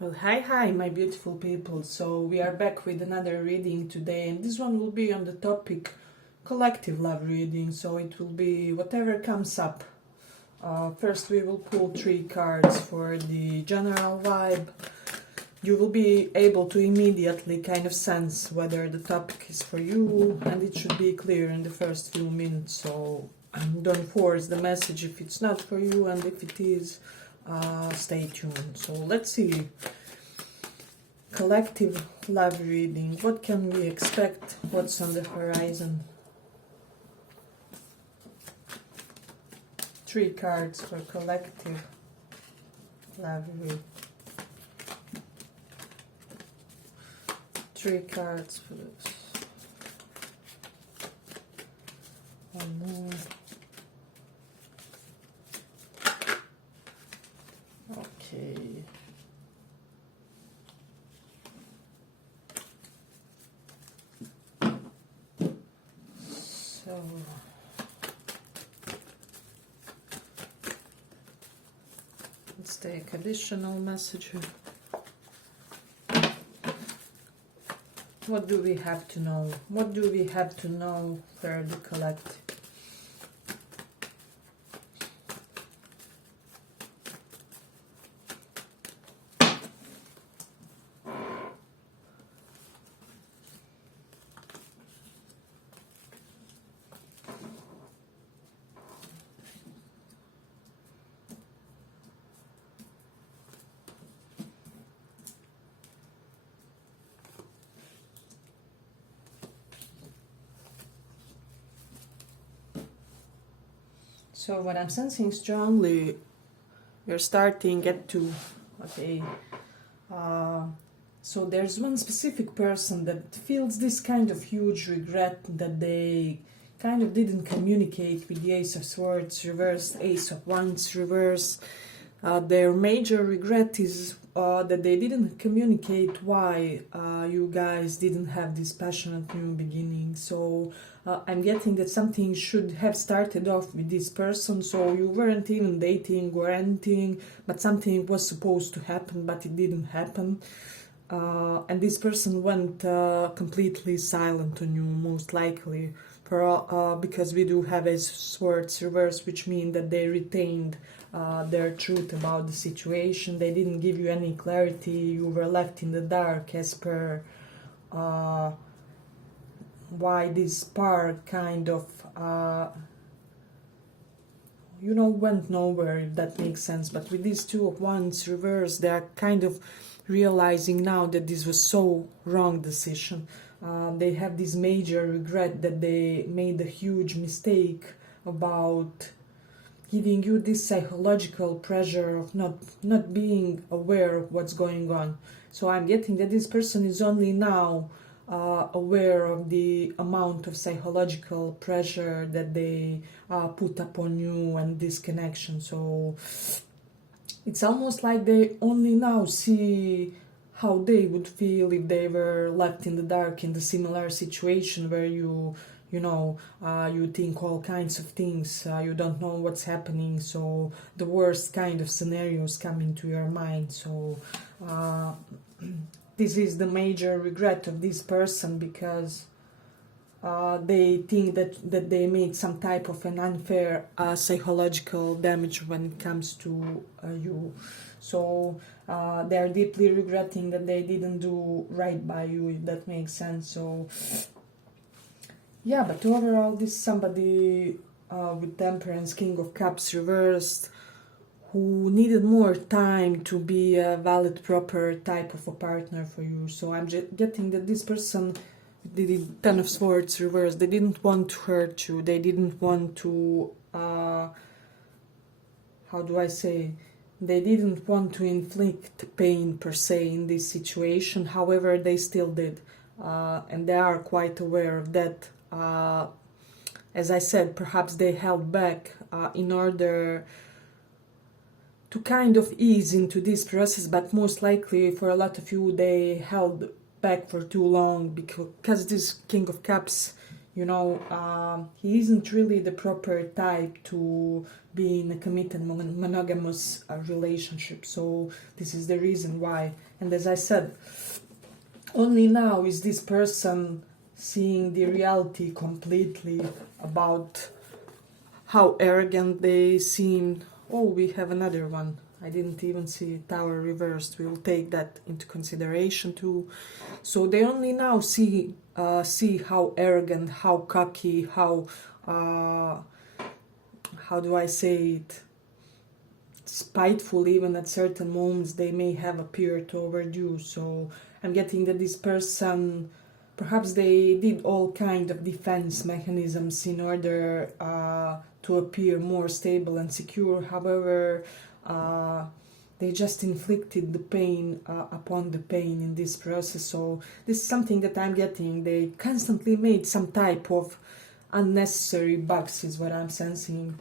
Well, hi, my beautiful people. So we are back with another reading today, and this one will be on the topic collective love reading. So it will be whatever comes up. First, we will pull 3 cards for the general vibe. You will be able to immediately kind of sense whether the topic is for you, and it should be clear in the first few minutes. So don't force the message if it's not for you, and if it is, stay tuned. So let's see. Collective love reading. What can we expect? What's on the horizon? 3 cards for collective love reading. 3 cards for this. One more. Okay. So let's take additional message. What do we have to know? What do we have to know for the collective? So what I'm sensing strongly, you're starting at 2. Okay. So there's one specific person that feels this kind of huge regret that they kind of didn't communicate with the Ace of Swords reversed, Ace of Wands reversed. Their major regret is that they didn't communicate why you guys didn't have this passionate new beginning. So I'm getting that something should have started off with this person, so you weren't even dating or anything, but something was supposed to happen, but it didn't happen. And this person went completely silent on you, most likely, because we do have a swords reverse, which means that they retained their truth about the situation. They didn't give you any clarity. You were left in the dark as per why this spark kind of went nowhere, if that makes sense. But with these 2 of Wands reversed, they are kind of realizing now that this was so wrong decision. They have this major regret that they made a huge mistake about giving you this psychological pressure of not being aware of what's going on. So I'm getting that this person is only now aware of the amount of psychological pressure that they put upon you and this connection. So it's almost like they only now see how they would feel if they were left in the dark in the similar situation where you think all kinds of things, you don't know what's happening, so the worst kind of scenarios come into your mind. So this is the major regret of this person, because they think that they made some type of an unfair psychological damage when it comes to you. So they are deeply regretting that they didn't do right by you, if that makes sense. So yeah, but overall, this is somebody with Temperance, King of Cups reversed, who needed more time to be a valid, proper type of a partner for you. So I'm getting that this person did the 10 of Swords reversed. They didn't want to hurt you. They didn't want to, how do I say, they didn't want to inflict pain per se in this situation. However, they still did. And they are quite aware of that. As I said, perhaps they held back in order to kind of ease into this process, but most likely for a lot of you they held back for too long, because this King of Cups, he isn't really the proper type to be in a committed monogamous relationship. So this is the reason why. And as I said, only now is this person seeing the reality completely about how arrogant they seem. Oh, we have another one. I didn't even see Tower reversed. We'll take that into consideration too. So they only now see how arrogant, how cocky, how do I say it, spiteful even at certain moments they may have appeared toward you. So I'm getting that this person, perhaps they did all kind of defense mechanisms in order to appear more stable and secure. However, they just inflicted the pain upon the pain in this process. So this is something that I'm getting. They constantly made some type of unnecessary bugs, is what I'm sensing.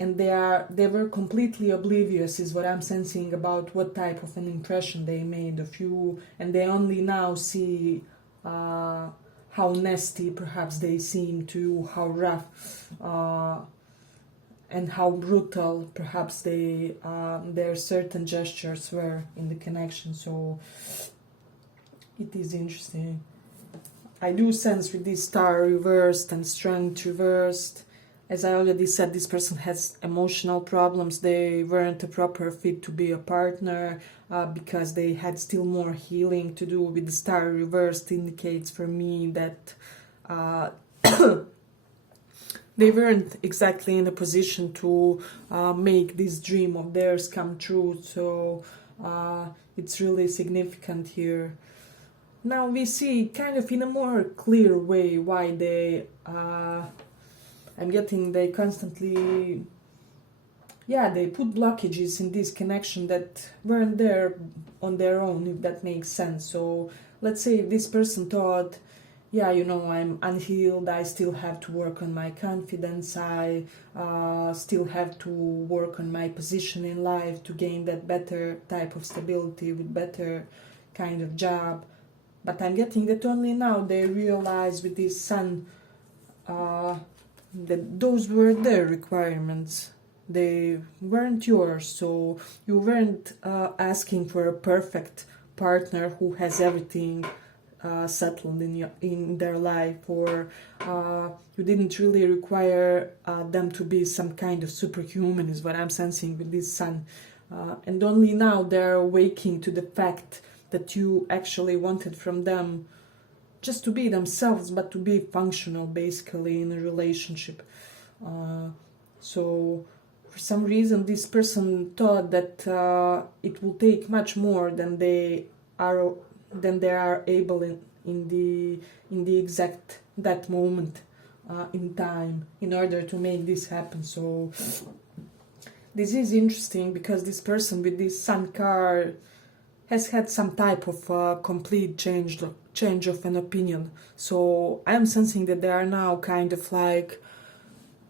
And they were completely oblivious, is what I'm sensing, about what type of an impression they made of you, and they only now see how nasty perhaps they seem to you, how rough and how brutal perhaps their certain gestures were in the connection. So it is interesting. I do sense with this star reversed and strength reversed, as I already said, this person has emotional problems. They weren't a proper fit to be a partner because they had still more healing to do. With the star reversed indicates for me that they weren't exactly in a position to make this dream of theirs come true. So it's really significant here. Now we see kind of in a more clear way why I'm getting they constantly, they put blockages in this connection that weren't there on their own, if that makes sense. So let's say if this person thought, I'm unhealed, I still have to work on my confidence, I still have to work on my position in life to gain that better type of stability with better kind of job. But I'm getting that only now they realize with this sun that those were their requirements. They weren't yours, so you weren't asking for a perfect partner who has everything settled in their life, or you didn't really require them to be some kind of superhuman, is what I'm sensing with this sun. And only now they're awaking to the fact that you actually wanted from them just to be themselves, but to be functional, basically, in a relationship. So, for some reason, this person thought that it will take much more than they are able in the exact that moment in time in order to make this happen. So, this is interesting because this person with this sun card has had some type of complete change of an opinion. So I'm sensing that they are now kind of like,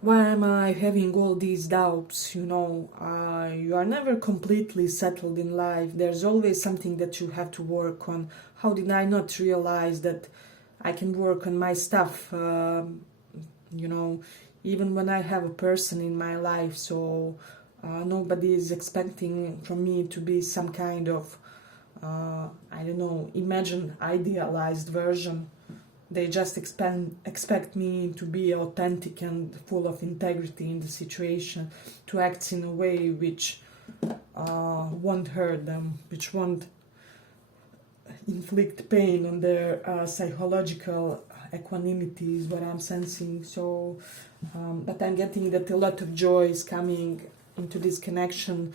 why am I having all these doubts? You are never completely settled in life. There's always something that you have to work on. How did I not realize that I can work on my stuff, even when I have a person in my life? So nobody is expecting from me to be some kind of imagine idealized version. They just expect me to be authentic and full of integrity in the situation, to act in a way which won't hurt them, which won't inflict pain on their psychological equanimity, is what I'm sensing. So, but I'm getting that a lot of joy is coming into this connection.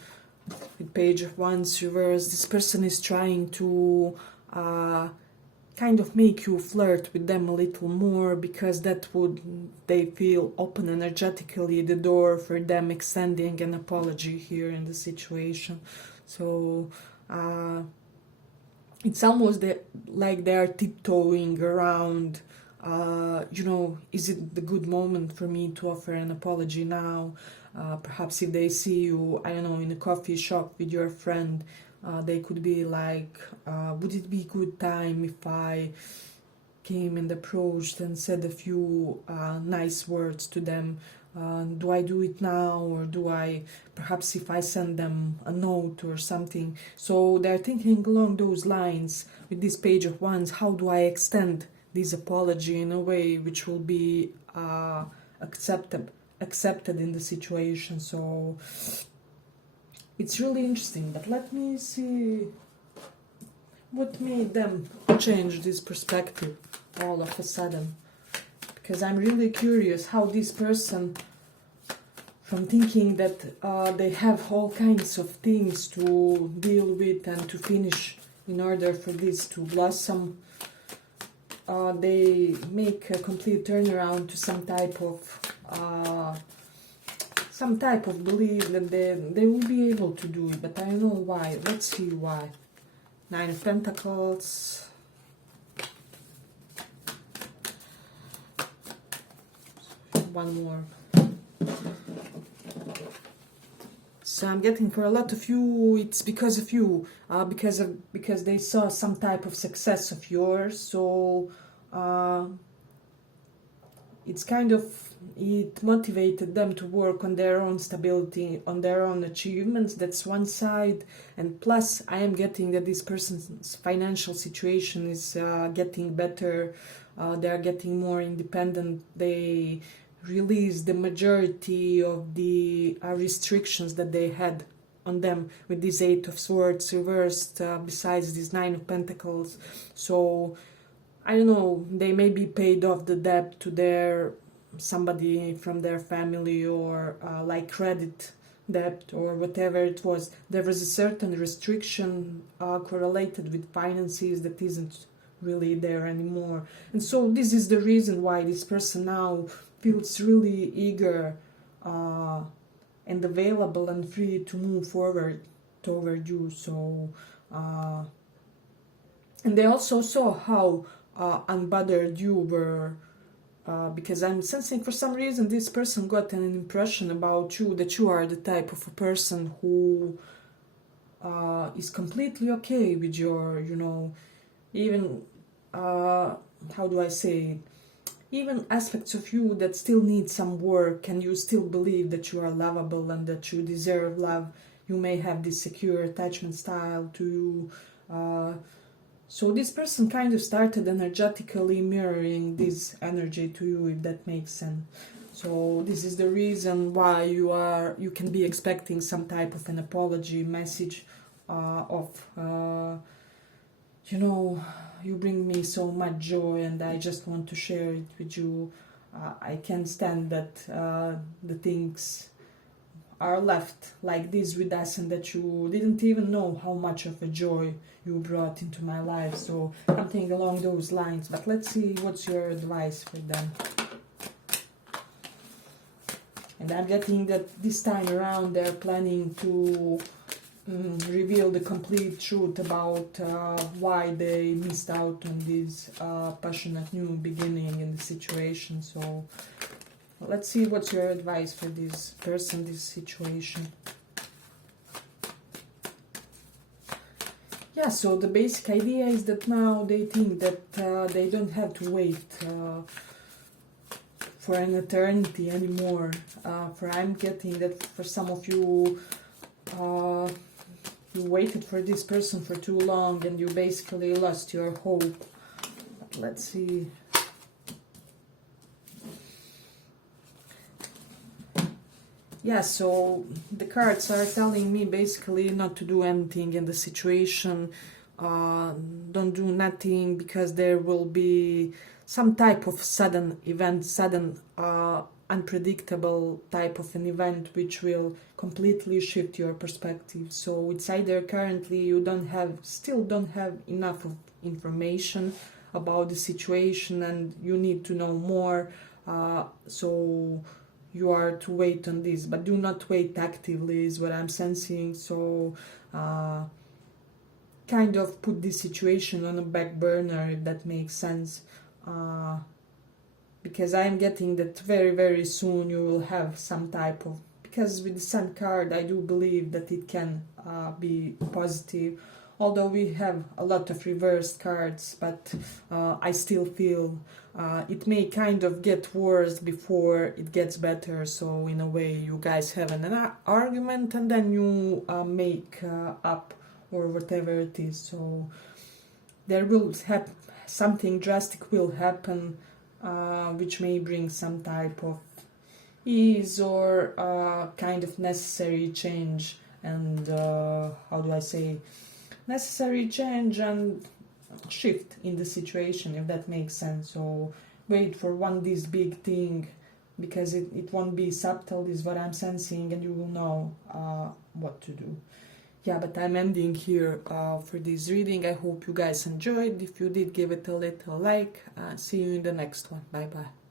With Page of Wands reversed, this person is trying to kind of make you flirt with them a little more, because that would, they feel, open energetically the door for them extending an apology here in the situation. So it's almost like they are tiptoeing around, is it the good moment for me to offer an apology now? Perhaps if they see you, in a coffee shop with your friend, they could be like, would it be a good time if I came and approached and said a few nice words to them. Do I do it now, or do I, perhaps if I send them a note or something? So they're thinking along those lines with this Page of Wands. How do I extend this apology in a way which will be accepted in the situation? So it's really interesting, but let me see what made them change this perspective all of a sudden. Because I'm really curious how this person, from thinking that they have all kinds of things to deal with and to finish in order for this to blossom, they make a complete turnaround to some type of belief that they will be able to do it, but I don't know why. Let's see why. Nine of Pentacles. One more. So I'm getting for a lot of you, it's because of you, because they saw some type of success of yours. So it's kind of, it motivated them to work on their own stability, on their own achievements. That's one side. And plus, I am getting that this person's financial situation is getting better. They're getting more independent. They release the majority of the restrictions that they had on them with this Eight of Swords reversed, besides this Nine of Pentacles. So I don't know, they maybe paid off the debt to somebody from their family, or like credit debt or whatever it was. There was a certain restriction correlated with finances that isn't really there anymore. And so this is the reason why this person now feels really eager and available and free to move forward toward you. So and they also saw how unbothered you were, because I'm sensing for some reason this person got an impression about you, that you are the type of a person who is completely okay with your, even how do I say it, even aspects of you that still need some work, and you still believe that you are lovable and that you deserve love. You may have this secure attachment style to you. So this person kind of started energetically mirroring this energy to you, if that makes sense. So this is the reason why you can be expecting some type of an apology message of you bring me so much joy and I just want to share it with you. I can't stand that the things are left like this with us, and that you didn't even know how much of a joy you brought into my life. So something along those lines. But let's see what's your advice for them. And I'm getting that this time around they're planning to reveal the complete truth about why they missed out on this passionate new beginning in the situation. So let's see what's your advice for this person, this situation. Yeah, so the basic idea is that now they think that they don't have to wait for an eternity anymore. For I'm getting that for some of you, you waited for this person for too long and you basically lost your hope. But let's see. Yeah, so the cards are telling me basically not to do anything in the situation. Don't do nothing, because there will be some type of sudden event, unpredictable type of an event which will completely shift your perspective. So it's either currently you still don't have enough of information about the situation and you need to know more, so you are to wait on this, but do not wait actively is what I'm sensing. So kind of put this situation on a back burner, if that makes sense. Because I'm getting that very, very soon you will have some type of, because with the Sun card I do believe that it can be positive, although we have a lot of reversed cards, but I still feel it may kind of get worse before it gets better. So in a way you guys have an argument and then you make up or whatever it is. So there will have something drastic will happen, which may bring some type of ease or kind of necessary change, and how do I say, necessary change and shift in the situation, if that makes sense. So wait for this big thing, because it won't be subtle, is what I'm sensing, and you will know what to do. Yeah, but I'm ending here for this reading. I hope you guys enjoyed. If you did, give it a little like. See you in the next one. Bye bye.